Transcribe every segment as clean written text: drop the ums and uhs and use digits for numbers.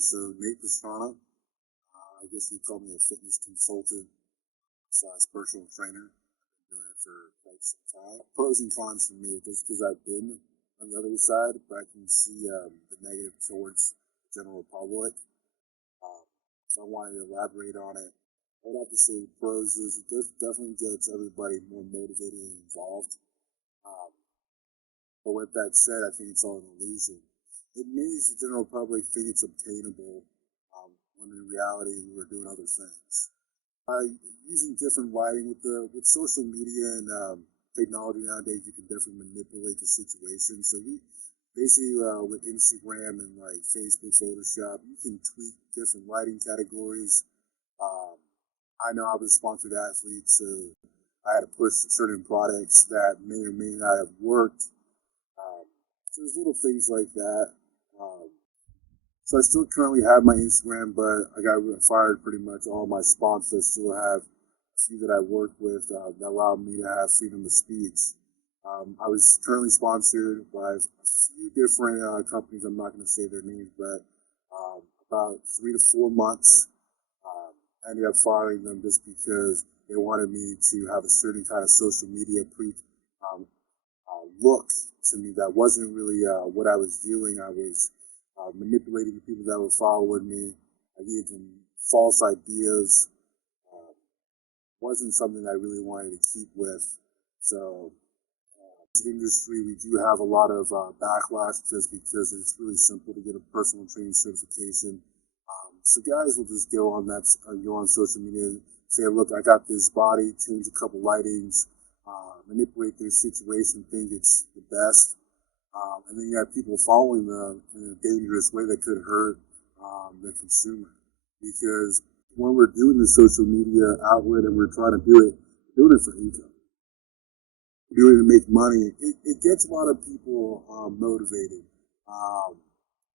So Nate Pastrana, I guess you'd call me a fitness consultant slash personal trainer. I've been doing it for quite some time. Pros and cons for me, just because I've been on the other side, but I can see the negative towards the general public. So I wanted to elaborate on it. I would have to say pros is it definitely gets everybody more motivated and involved. Um, but with that said, I think it's all an illusion. It makes the general public think it's obtainable, when in reality we're doing other things. Using different lighting with social media and technology nowadays, you can definitely manipulate the situation. So we basically with Instagram and like Facebook, Photoshop, you can tweak different lighting categories. Um, I know I was a sponsored athlete, so I had to push certain products that may or may not have worked. So there's little things like that. Um, so I still currently have my Instagram, but I got fired pretty much all my sponsors. Still have a few that I work with that allow me to have freedom of speech. I was currently sponsored by a few different companies. I'm not going to say their names, but about 3 to 4 months, I ended up firing them just because they wanted me to have a certain kind of social media um, look to me that wasn't really what I was doing. I was manipulating the people that were following me. I gave them false ideas. Um, wasn't something I really wanted to keep with. So, this industry, we do have a lot of backlash just because it's really simple to get a personal training certification. So guys will just go on go on social media and say, look, I got this body, change a couple lightings, manipulate their situation, think it's the best. And then you have people following them in a dangerous way that could hurt the consumer. Because when we're doing the social media outlet and we're trying to do it, we're doing it for income. We're doing it to make money. It gets a lot of people motivated.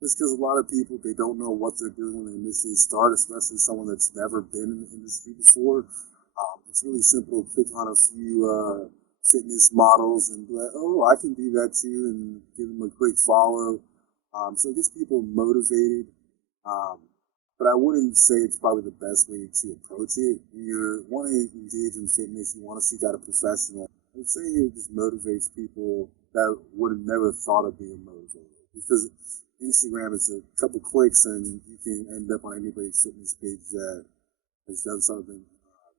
Just because a lot of people, they don't know what they're doing when they initially start, especially someone that's never been in the industry before. It's really simple to click on a few fitness models and be like, oh, I can do that too, and give them a quick follow. So it gets people motivated. But I wouldn't say it's probably the best way to approach it. When you want to engage in fitness, you want to seek out a professional. I'd say it just motivates people that would have never thought of being motivated. Because Instagram is a couple clicks and you can end up on anybody's fitness page that has done something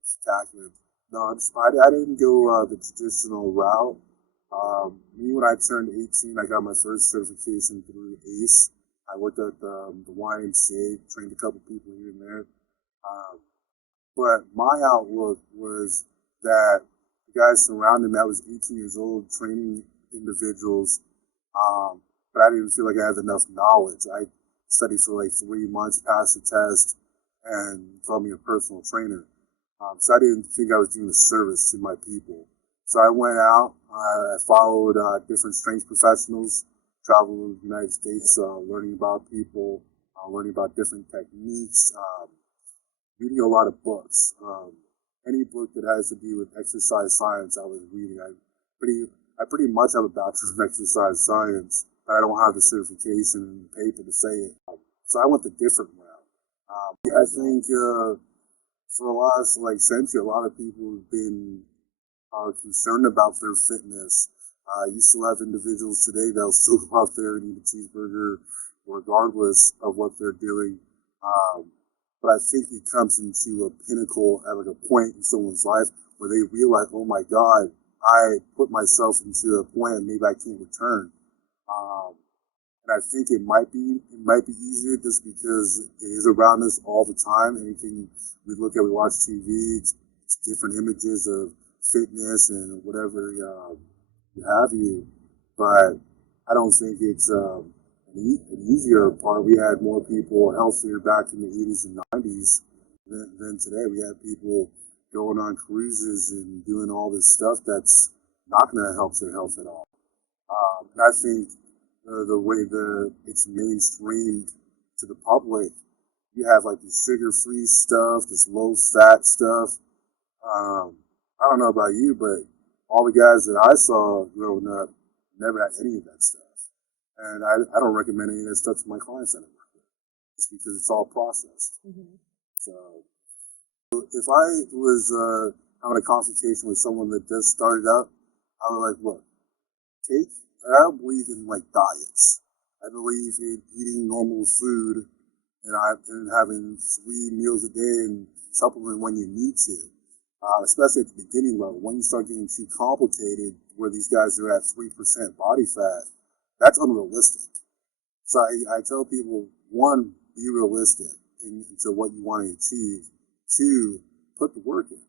spectacular. No, I didn't go the traditional route. Me, when I turned 18, I got my first certification through ACE. I worked at the YMCA, trained a couple people here and there. But my outlook was that the guys surrounding me, I was 18 years old, training individuals, but I didn't feel like I had enough knowledge. I studied for like 3 months, passed the test, and called me a personal trainer. So I didn't think I was doing a service to my people. So I went out, I followed different strength professionals, traveled the United States, learning about people, learning about different techniques, reading a lot of books. Any book that has to do with exercise science, I was reading. I pretty much have a bachelor's of exercise science, but I don't have the certification and the paper to say it. So I went the different route. I think for the last century, a lot of people have been concerned about their fitness. You still have individuals today that'll still go out there and eat a cheeseburger regardless of what they're doing. But I think it comes into a pinnacle at a point in someone's life where they realize, oh my God, I put myself into a point and maybe I can't return. And I think it might be easier just because it is around us all the time. Anything we look at, we watch TV, it's different images of fitness and whatever have you. But I don't think it's an easier part. We had more people healthier back in the 80s and 90s than today. We had people going on cruises and doing all this stuff that's not going to help their health at all. And I think the way it's mainstreamed to the public, you have like this sugar-free stuff, this low-fat stuff. I don't know about you, but all the guys that I saw growing up never had any of that stuff. And I don't recommend any of that stuff to my clients anymore. just because it's all processed. Mm-hmm. So if I was having a consultation with someone that just started out, I was like, look, I don't believe in like diets. I believe in eating normal food and having 3 meals a day and supplement when you need to. Especially at the beginning level, when you start getting too complicated, where these guys are at 3% body fat, that's unrealistic. So I tell people, one, be realistic into what you want to achieve. Two, put the work in.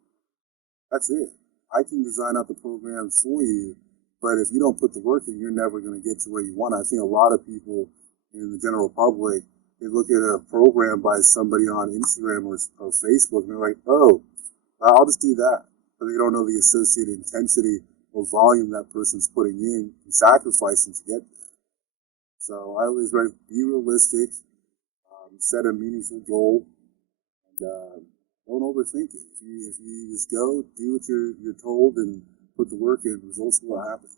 That's it. I can design out the program for you, but if you don't put the work in, you're never going to get to where you want. I think a lot of people in the general public, they look at a program by somebody on Instagram or Facebook, and they're like, oh, I'll just do that. But they don't know the associated intensity or volume that person's putting in and sacrificing to get there. So I always write, be realistic, set a meaningful goal, and don't overthink it. If you just go, do what you're told, and put the work in, results will happen.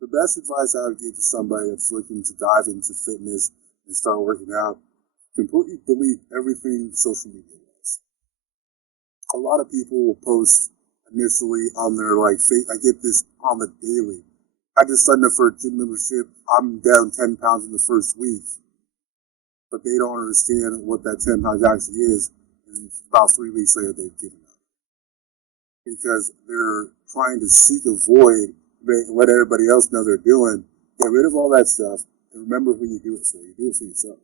The best advice I would give to somebody that's looking to dive into fitness and start working out, completely delete everything social media wise. A lot of people will post initially on their I get this on the daily. I just signed up for a gym membership. I'm down 10 pounds in the first week. But they don't understand what that 10 pounds actually is. And about 3 weeks later, they've given up. Because they're trying to seek a void, what everybody else knows they're doing. Get rid of all that stuff. And remember who you do it for. You do it for yourself.